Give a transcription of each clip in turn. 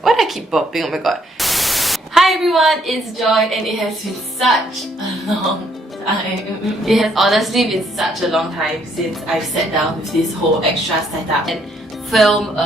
Why do I keep burping? Oh my god. Hi everyone, it's Joy and it has been such a long time. It has honestly been such a long time since I've sat down with this whole extra setup and film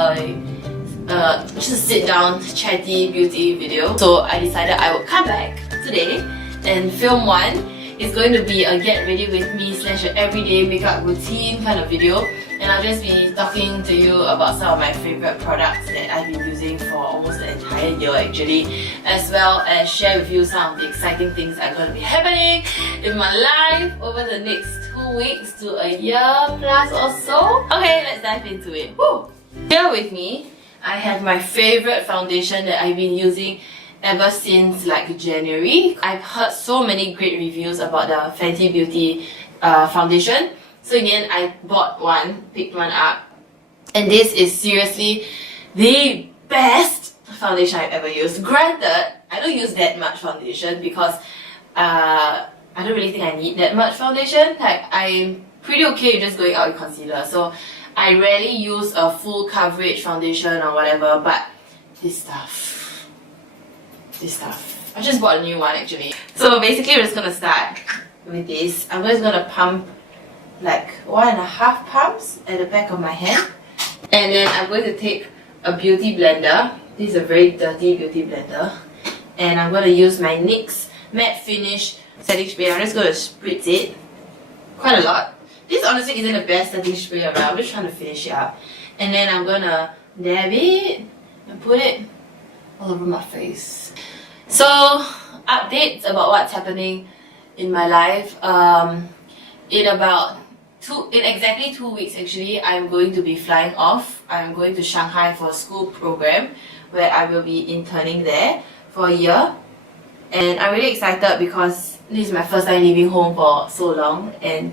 just a sit down chatty beauty video. So I decided I would come back today and film one. It's going to be a get ready with me / an everyday makeup routine kind of video, and I'll just be talking to you about some of my favorite products that I've been using for almost the entire year actually, as well as share with you some of the exciting things that are going to be happening in my life over the next 2 weeks to a year plus or so. Okay, let's dive into it. Woo! Here with me, I have my favorite foundation that I've been using ever since like January. I've heard so many great reviews about the Fenty Beauty foundation. So in the end, I bought one, picked one up. And this is seriously the best foundation I've ever used. Granted, I don't use that much foundation because I don't really think I need that much foundation. Like, I'm pretty okay with just going out with concealer. So I rarely use a full coverage foundation or whatever, but this stuff. I just bought a new one actually. So basically we're just gonna start with this. I'm just gonna pump like 1.5 pumps at the back of my hand. And then I'm going to take a beauty blender. This is a very dirty beauty blender. And I'm going to use my NYX Matte Finish setting spray. I'm just going to spritz it quite a lot. This honestly isn't the best setting spray around. I'm just trying to finish it up. And then I'm going to dab it and put it all over my face. So, updates about what's happening in my life. In exactly 2 weeks actually, I'm going to be flying off. I'm going to Shanghai for a school program where I will be interning there for a year. And I'm really excited because this is my first time leaving home for so long and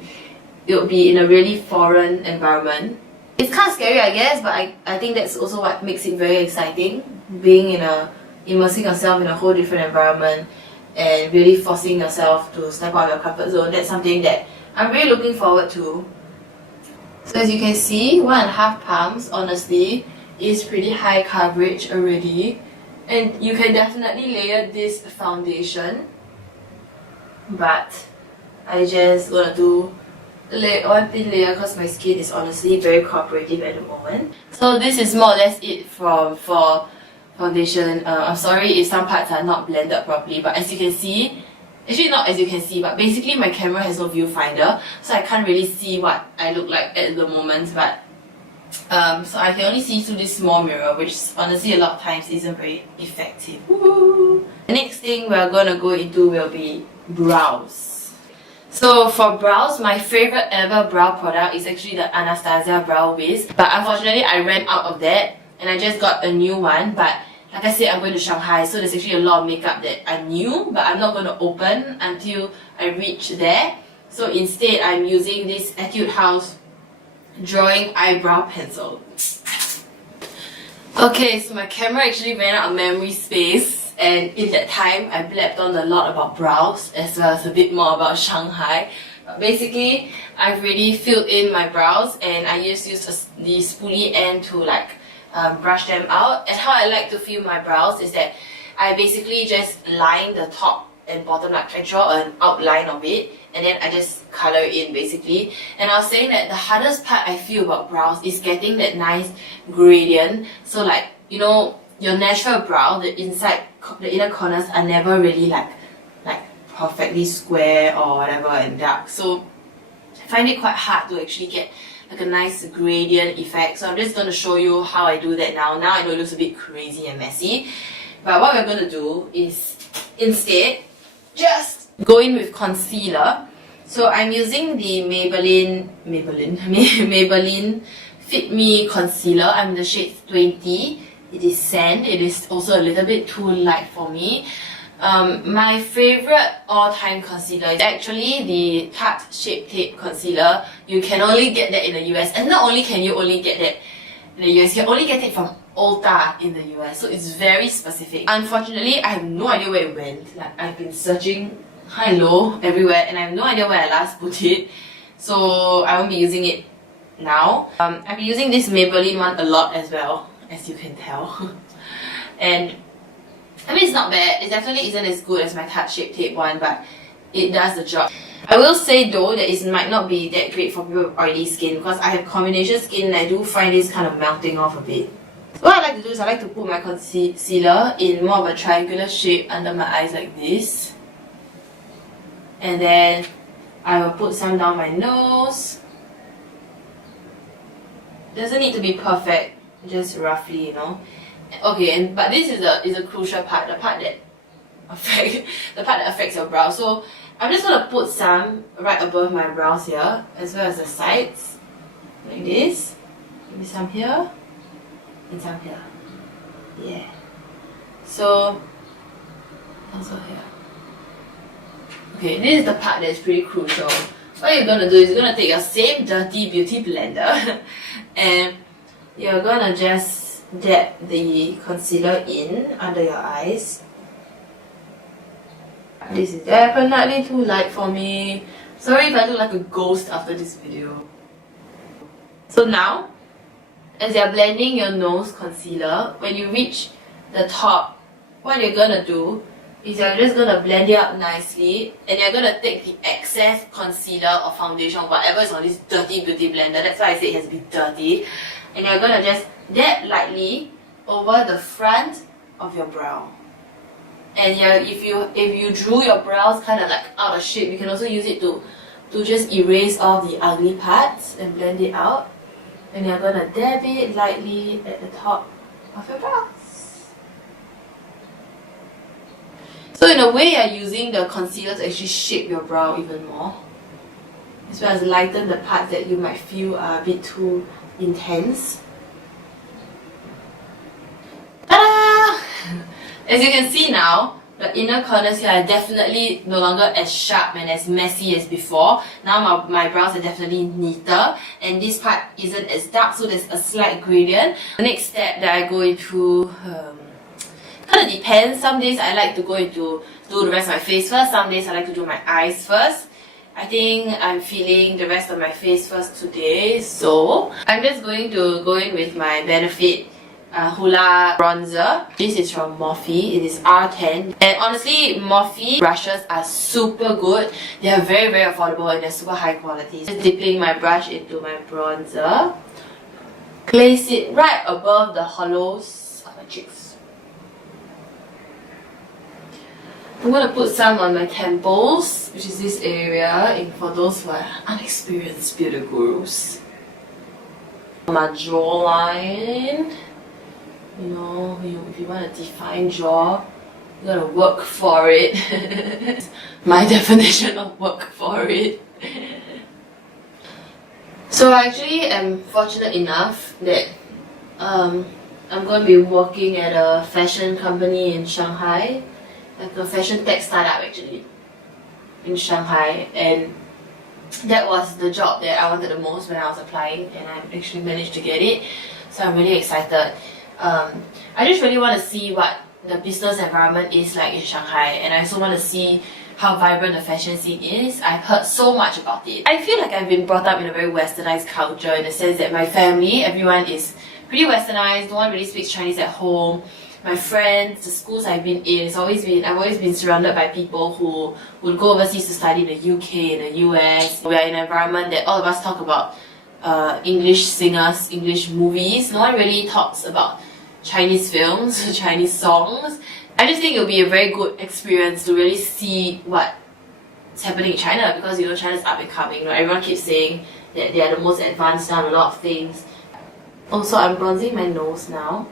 it will be in a really foreign environment. It's kind of scary I guess, but I think that's also what makes it very exciting. Immersing yourself in a whole different environment and really forcing yourself to step out of your comfort zone. That's something that I'm really looking forward to. So as you can see, 1.5 pumps honestly is pretty high coverage already, and you can definitely layer this foundation, but I just gonna do one thin layer because my skin is honestly very cooperative at the moment. So this is more or less it for foundation. I'm sorry if some parts are not blended properly, but as you can see, actually not as you can see, but basically my camera has no viewfinder, so I can't really see what I look like at the moment, but so I can only see through this small mirror, which honestly a lot of times isn't very effective. Woo! The next thing we're gonna go into will be brows. So for brows, my favorite ever brow product is actually the Anastasia Brow Wiz, but unfortunately I ran out of that and I just got a new one. But like I said, I'm going to Shanghai, so there's actually a lot of makeup that I knew, but I'm not going to open until I reach there. So instead, I'm using this Etude House Drawing Eyebrow Pencil. Okay, so my camera actually ran out of memory space, and in that time, I blabbed on a lot about brows, as well as a bit more about Shanghai. But basically, I've really filled in my brows, and I just used the spoolie end to like brush them out. And how I like to fill my brows is that I basically just line the top and bottom, like I draw an outline of it and then I just color it in basically. And I was saying that the hardest part I feel about brows is getting that nice gradient. So like, you know, your natural brow, the inner corners are never really like perfectly square or whatever and dark. So I find it quite hard to actually get like a nice gradient effect. So I'm just going to show you how I do that now. Now I know it looks a bit crazy and messy, but what we're going to do is instead just go in with concealer. So I'm using the Maybelline Fit Me Concealer. I'm in the shade 20. It is Sand. It is also a little bit too light for me. My favorite all-time concealer is actually the Tarte Shape Tape Concealer. You can only get that in the US, and not only can you only get that in the US, you can only get it from Ulta in the US, so it's very specific. Unfortunately, I have no idea where it went. Like, I've been searching high and low everywhere, and I have no idea where I last put it, so I won't be using it now. I've been using this Maybelline one a lot as well. as you can tell. And I mean, it's not bad. It definitely isn't as good as my Tarte Shape Tape one, but it does the job. I will say though that it might not be that great for people with oily skin because I have combination skin and I do find this kind of melting off a bit. What I like to do is I like to put my concealer in more of a triangular shape under my eyes like this. And then I will put some down my nose. Doesn't need to be perfect, just roughly, you know. Okay, but this is a crucial part, the part that affects your brow. So I'm just gonna put some right above my brows here, as well as the sides, like this. Maybe some here, and some here. Yeah. So also here. Okay, this is the part that is pretty crucial. What you're gonna do is you're gonna take your same dirty beauty blender and you're gonna just dab the concealer in under your eyes. This is definitely too light for me. Sorry if I look like a ghost after this video. So now, as you're blending your nose concealer, when you reach the top, what you're gonna do is you're just gonna blend it out nicely and you're gonna take the excess concealer or foundation, whatever is on this dirty beauty blender, that's why I say it has to be dirty, and you're gonna just dab lightly over the front of your brow. And yeah, if you drew your brows kind of like out of shape, you can also use it to just erase all the ugly parts and blend it out. And you're gonna dab it lightly at the top of your brows. So in a way, you're using the concealer to actually shape your brow even more, as well as lighten the parts that you might feel are a bit too intense. Ta-da! As you can see now, the inner corners here are definitely no longer as sharp and as messy as before. Now my brows are definitely neater and this part isn't as dark, so there's a slight gradient. The next step that I go into kind of depends. Some days I like to go into do the rest of my face first, some days I like to do my eyes first. I think I'm feeling the rest of my face first today, so I'm just going to go in with my Benefit Hoola bronzer. This is from Morphe. It is R10 and honestly Morphe brushes are super good. They are very affordable and they're super high quality. Just dipping my brush into my bronzer, place it right above the hollows of my cheeks. I'm gonna put some on my temples, which is this area, for those who are unexperienced beauty gurus. My jawline. You know, if you want a defined jaw, you gotta work for it. My definition of work for it. So I actually am fortunate enough that I'm going to be working at a fashion company in Shanghai, like a fashion tech startup actually, in Shanghai, and that was the job that I wanted the most when I was applying, and I actually managed to get it, so I'm really excited. I just really want to see what the business environment is like in Shanghai, and I also want to see how vibrant the fashion scene is. I've heard so much about it. I feel like I've been brought up in a very westernized culture in the sense that my family, everyone is pretty westernized, no one really speaks Chinese at home. My friends, the schools I've been in, I've always been surrounded by people who would go overseas to study in the UK, in the US. We are in an environment that all of us talk about English singers, English movies. No one really talks about Chinese films, Chinese songs. I just think it'll be a very good experience to really see what's happening in China, because you know China's up and coming, right? Everyone keeps saying that they are the most advanced on a lot of things. Also, I'm bronzing my nose now.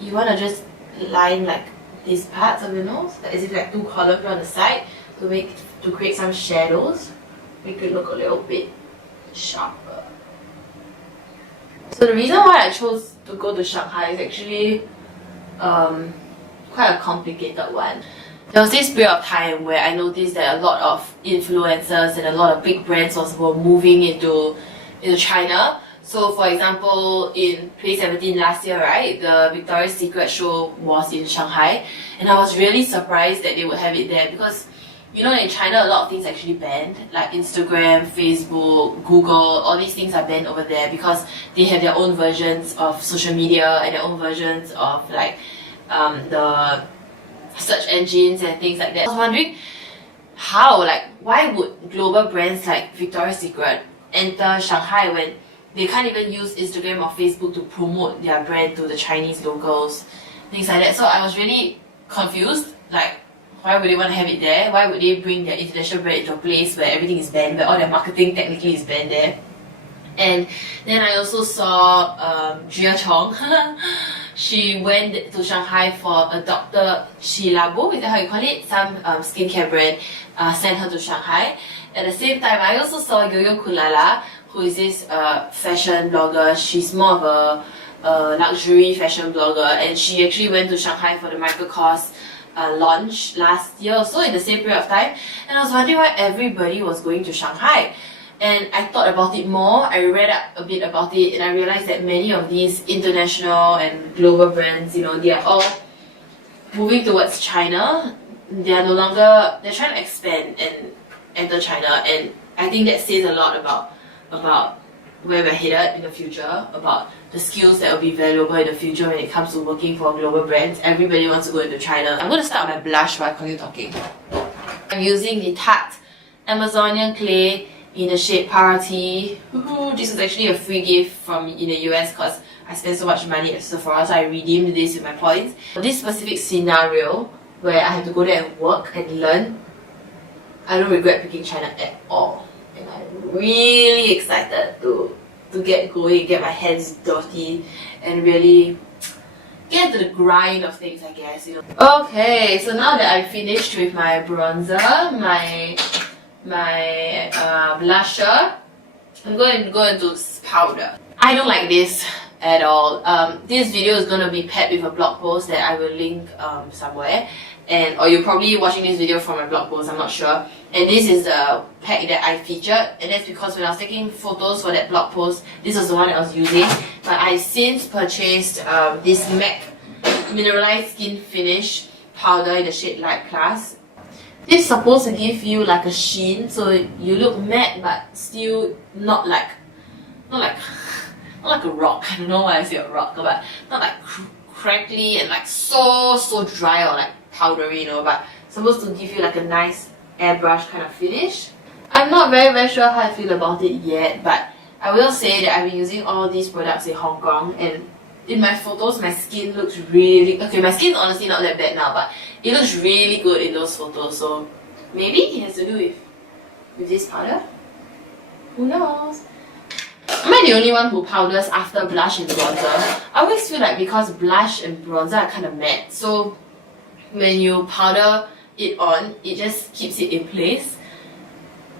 You wanna just line like these parts of your nose, as if like two columns on the side to create some shadows, make it look a little bit sharper. So the reason why I chose to go to Shanghai is actually quite a complicated one. There was this period of time where I noticed that a lot of influencers and a lot of big brands were moving into China. So for example, in 2017 last year, right, the Victoria's Secret show was in Shanghai, and I was really surprised that they would have it there, because You know, in China, a lot of things are actually banned, like Instagram, Facebook, Google, all these things are banned over there because they have their own versions of social media and their own versions of like the search engines and things like that. I was wondering why would global brands like Victoria's Secret enter Shanghai when they can't even use Instagram or Facebook to promote their brand to the Chinese locals, things like that. So I was really confused, like, why would they want to have it there? Why would they bring their international brand into a place where everything is banned, where all their marketing technically is banned there? And then I also saw Jia Chong. She went to Shanghai for a Dr. Chilabo, is that how you call it? Some skincare brand sent her to Shanghai. At the same time, I also saw Yo-Yo Kulala, who is this fashion blogger. She's more of a luxury fashion blogger, and she actually went to Shanghai for the Michael Kors launch last year or so in the same period of time. And I was wondering why everybody was going to Shanghai. And I thought about it more, I read up a bit about it, and I realized that many of these international and global brands, you know, they are all moving towards China. They are no longer, they're trying to expand and enter China, and I think that says a lot about where we're headed in the future, about the skills that will be valuable in the future when it comes to working for global brands. Everybody wants to go into China. I'm going to start my blush while I continue talking. I'm using the Tarte Amazonian Clay in the shade Parati. This is actually a free gift from in the US because I spent so much money at Sephora, so I redeemed this with my points. This specific scenario where I have to go there and work and learn, I don't regret picking China at all. And I'm really excited to get going, get my hands dirty, and really get to the grind of things, I guess, you know. Okay, so now that I've finished with my bronzer, my blusher, I'm going to go into powder. I don't like this at all. This video is going to be paired with a blog post that I will link somewhere, or you're probably watching this video from my blog post, I'm not sure. And this is the pack that I featured, and that's because when I was taking photos for that blog post, this was the one I was using. But I since purchased this MAC Mineralized Skin Finish powder in the shade Light Plus. This is supposed to give you like a sheen, so you look matte but still not like a rock. I don't know why I say a rock, but not like crackly and like so dry or like powdery, you know, but supposed to give you like a nice airbrush kind of finish. I'm not very sure how I feel about it yet, but I will say that I've been using all these products in Hong Kong, and in my photos my skin looks really okay. My skin's honestly not that bad now, but it looks really good in those photos, so maybe it has to do with this powder. Who knows? Am I the only one who powders after blush and bronzer? I always feel like because blush and bronzer are kind of matte, so when you powder it on, it just keeps it in place.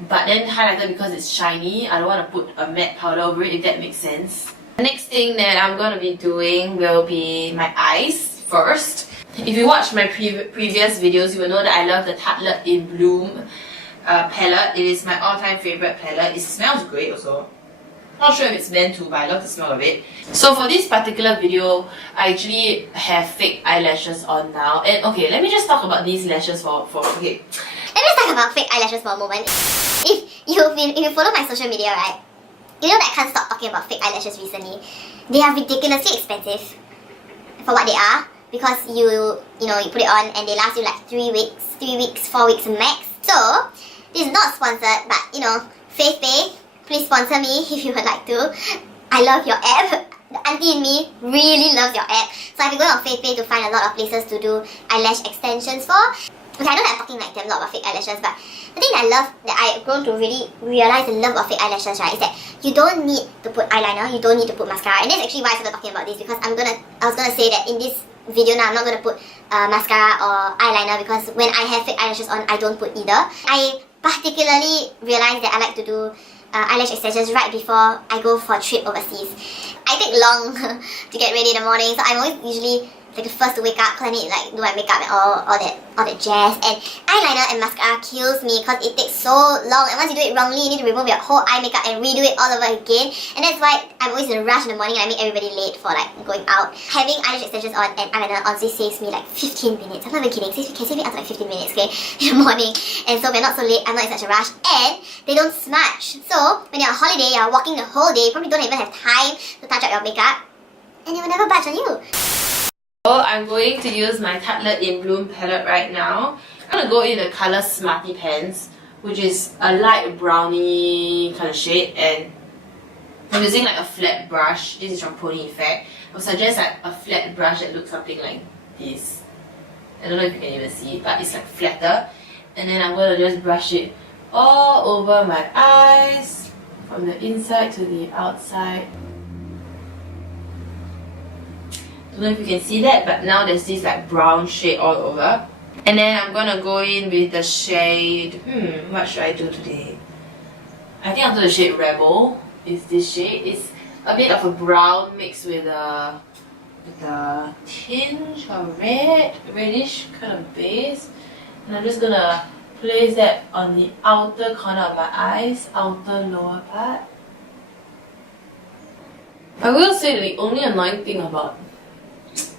But then highlighter, because it's shiny, I don't want to put a matte powder over it, if that makes sense. The next thing that I'm going to be doing will be my eyes first. If you watched my previous videos, you will know that I love the Tartelette in Bloom palette. It is my all-time favorite palette. It smells great also. Not sure if it's meant to, but I love the smell of it. So for this particular video, I actually have fake eyelashes on now. And okay, let me just talk about these lashes for okay. Let me just talk about fake eyelashes for a moment. If you follow my social media, right, you know that I can't stop talking about fake eyelashes recently. They are ridiculously expensive for what they are, because you put it on and they last you like 3 weeks, 4 weeks max. So this is not sponsored, but you know, Faith, please sponsor me if you would like to. I love your app. The auntie in me really loves your app. So I've been going on Faith to find a lot of places to do eyelash extensions for. Okay, I know that I'm talking like damn lot about fake eyelashes, but the thing that I love, that I've grown to really realize the love of fake eyelashes, right, is that you don't need to put eyeliner, you don't need to put mascara. And that's actually why I started talking about this, because I was gonna say that in this video now, I'm not gonna put mascara or eyeliner, because when I have fake eyelashes on, I don't put either. I particularly realized that I like to do eyelash extensions right before I go for a trip overseas. I take long to get ready in the morning, so I'm always usually like the first to wake up because I need to like do my makeup and all that jazz. And eyeliner and mascara kills me because it takes so long, and once you do it wrongly, you need to remove your whole eye makeup and redo it all over again. And that's why I'm always in a rush in the morning and I make everybody late for like going out. Having eyelash extensions on and eyeliner honestly saves me like 15 minutes. I'm not even kidding. It can save me up to like 15 minutes, okay, in the morning. And so we're not so late, I'm not in such a rush, and they don't smudge. So when you're on holiday, you're walking the whole day, you probably don't even have time to touch up your makeup, and it will never budge on you. So I'm going to use my Tartelette in Bloom palette right now. I'm going to go in the colour Smarty Pants, which is a light brownie kind of shade, and I'm using like a flat brush. This is from Pony Effect. I would suggest like a flat brush that looks something like this. I don't know if you can even see it, but it's like flatter. And then I'm going to just brush it all over my eyes, from the inside to the outside. Don't know if you can see that, but now there's this like brown shade all over. And then I'm gonna go in with the shade, what should I do today? I think I'll do the shade Rebel. Is this shade? It's a bit of a brown mixed with a tinge of reddish kind of base. And I'm just gonna place that on the outer corner of my eyes, outer lower part. I will say the only annoying thing about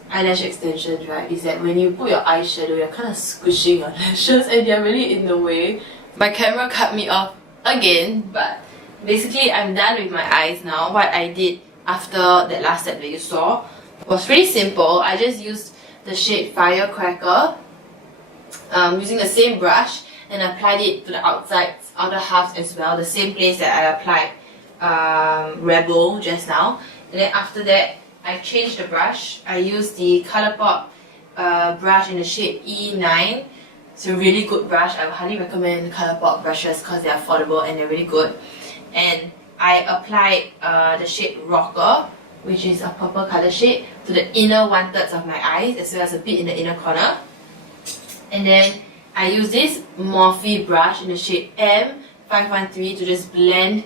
eyelash extensions, right, is that when you put your eyeshadow, you're kind of squishing your lashes and they're really in the way. My camera cut me off again, but basically I'm done with my eyes now. What I did after that last step that you saw was pretty simple. I just used the shade Firecracker using the same brush and applied it to the outer half as well, the same place that I applied Rebel just now. And then after that, I changed the brush. I used the Colourpop brush in the shade E9. It's a really good brush. I would highly recommend Colourpop brushes because they're affordable and they're really good. And I applied the shade Rocker, which is a purple colour shade, to the inner 1/3 of my eyes as well as a bit in the inner corner. And then I use this Morphe brush in the shade M513 to just blend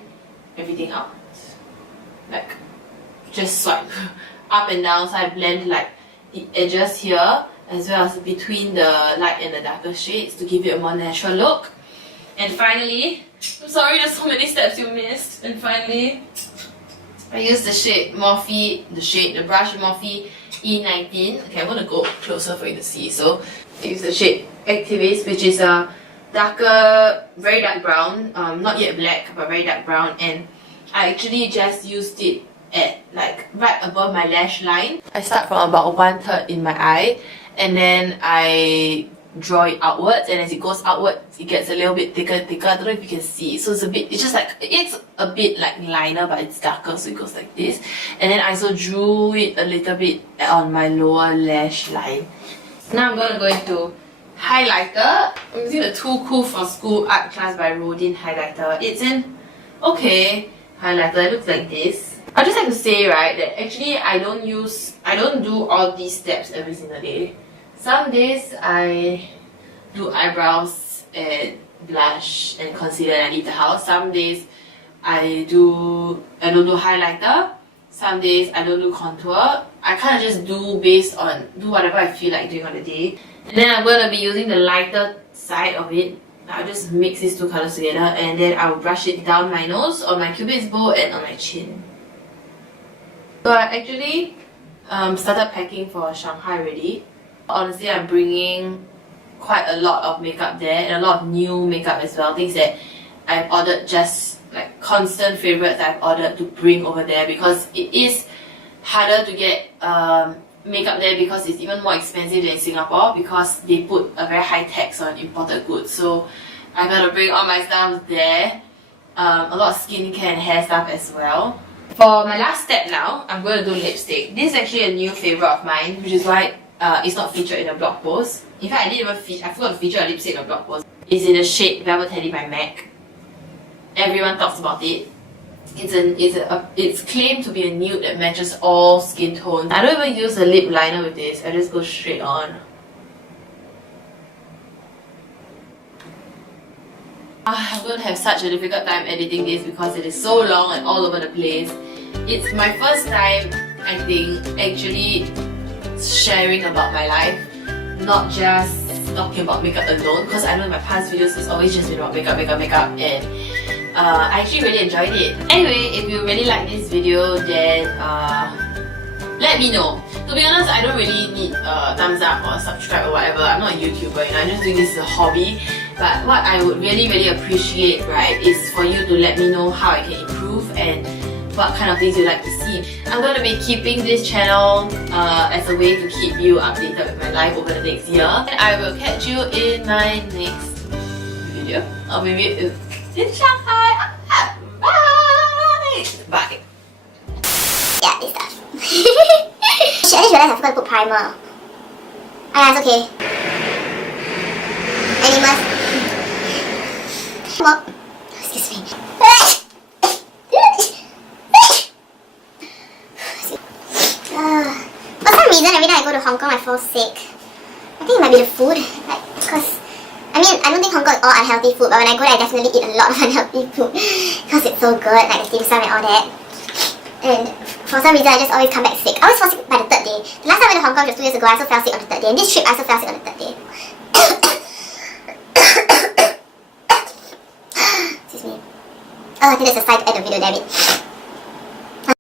everything out. Like, just swipe up and down, so I blend like the edges here as well as between the light and the darker shades to give it a more natural look. And finally, I'm sorry there's so many steps you missed. And finally, I use the shade Morphe, the brush Morphe E19. Okay, I'm gonna go closer for you to see. So I use the shade Activist, which is a darker, very dark brown, not yet black, but very dark brown. And I actually just used it at like right above my lash line. I start from about 1/3 in my eye, and then I draw it outwards, and as it goes outwards it gets a little bit thicker. I don't know if you can see, so it's just like, it's a bit like liner but it's darker, so it goes like this. And then I also drew it a little bit on my lower lash line. Now I'm gonna go into highlighter. I'm using the Too Cool for School Art Class by Rodin highlighter. It's an okay highlighter. It looks like this. I just like to say, right, that actually I don't do all these steps every single day. Some days I do eyebrows and blush and concealer and I leave the house. Some days I don't do highlighter. Some days I don't do contour. I kind of just do whatever I feel like doing on the day. And then I'm going to be using the lighter side of it. I'll just mix these two colors together and then I will brush it down my nose, on my cupid's bow and on my chin. So I actually started packing for Shanghai already. Honestly, I'm bringing quite a lot of makeup there and a lot of new makeup as well. Things that I've ordered, just like constant favorites I've ordered to bring over there, because it is harder to get makeup there because it's even more expensive than in Singapore because they put a very high tax on imported goods. So I gotta bring all my stuff there. A lot of skincare and hair stuff as well. For my last step now, I'm going to do lipstick. This is actually a new favourite of mine, which is why it's not featured in a blog post. In fact, I forgot to feature a lipstick in a blog post. It's in the shade Velvet Teddy by MAC. Everyone talks about it. It's claimed to be a nude that matches all skin tones. I don't even use a lip liner with this. I just go straight on. I'm going to have such a difficult time editing this because it is so long and all over the place. It's my first time, I think, actually sharing about my life, not just talking about makeup alone, because I know in my past videos it's always just been about makeup, and I actually really enjoyed it. Anyway, if you really like this video, then let me know. To be honest, I don't really need a thumbs up or subscribe or whatever. I'm not a YouTuber, you know, I'm just doing this as a hobby. But what I would really appreciate, right, is for you to let me know how I can improve and what kind of things you'd like to see. I'm going to be keeping this channel as a way to keep you updated with my life over the next year. And I will catch you in my next video. Or maybe it's in Shanghai. Bye! Bye! Yeah, this stuff. Shit, I just realized I forgot to put primer. Ah, yeah, it's okay. Animals. Come on. Excuse me. For some reason, every time I go to Hong Kong, I fall sick. I think it might be the food. Like, because I mean, I don't think Hong Kong is all unhealthy food, but when I go there, I definitely eat a lot of unhealthy food because it's so good, like the dim sum and all that. And for some reason, I just always come back sick. I always fall sick by the third day. The last time I went to Hong Kong just 2 years ago, I also fell sick on the third day. And this trip, I also fell sick on the third day. Excuse me. Oh, I think there's a sign to end the video, damn it.